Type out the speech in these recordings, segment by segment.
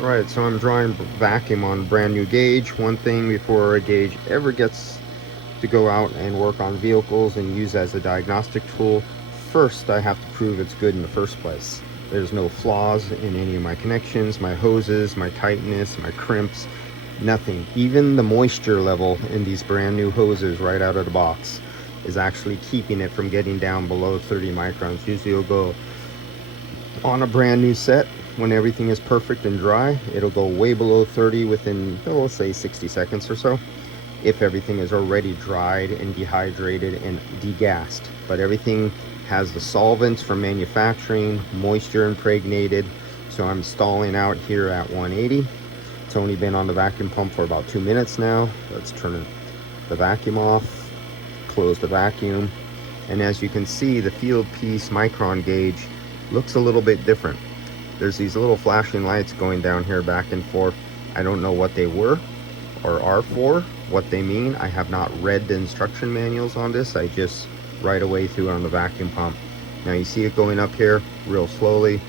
Alright, so I'm drawing vacuum on a brand new gauge. One thing before a gauge ever gets to go out and work on vehicles and use as a diagnostic tool, first I have to prove it's good in the first place. There's no flaws in any of my connections, my hoses, my tightness, my crimps, nothing. Even the moisture level in these brand new hoses right out of the box is actually keeping it from getting down below 30 microns. Usually it'll go on a brand new set when everything is perfect and dry. It'll go way below 30 within, oh, let's say 60 seconds or so, if everything is already dried and dehydrated and degassed. But everything has the solvents from manufacturing, moisture impregnated. So I'm stalling out here at 180. It's only been on the vacuum pump for about 2 minutes now. Let's turn the vacuum off, close the vacuum. And as you can see, the field piece micron gauge looks a little bit different. There's these little flashing lights going down here back and forth. I don't know what they were or are for, what they mean. I have not read the instruction manuals on this. I just right away threw it on the vacuum pump. Now you see it going up here real slowly.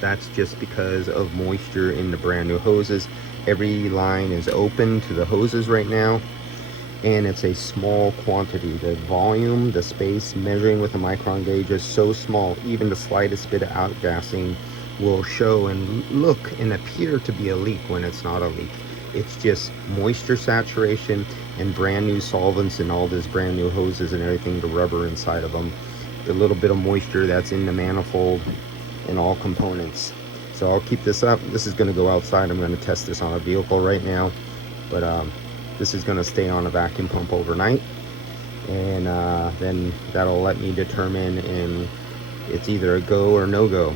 That's just because of moisture in the brand new hoses. Every line is open to the hoses right now, and it's a small quantity. The volume, the space measuring with a micron gauge is so small, even the slightest bit of outgassing will show and look and appear to be a leak when it's not a leak. It's just moisture saturation and brand new solvents in all this brand new hoses and everything, the rubber inside of them, the little bit of moisture that's in the manifold and all components. So I'll keep this up. This is going to go outside. I'm going to test this on a vehicle right now, but this is going to stay on a vacuum pump overnight, and then that'll let me determine and it's either a go or no go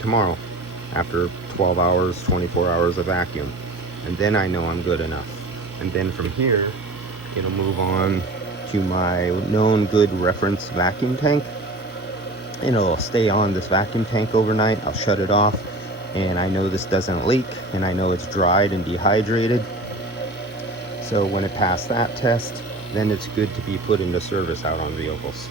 tomorrow after 12 hours, 24 hours of vacuum. And then I know I'm good enough. And then from here, it'll move on to my known good reference vacuum tank. And it'll stay on this vacuum tank overnight. I'll shut it off, and I know this doesn't leak, and I know it's dried and dehydrated. So when it passed that test, then it's good to be put into service out on vehicles.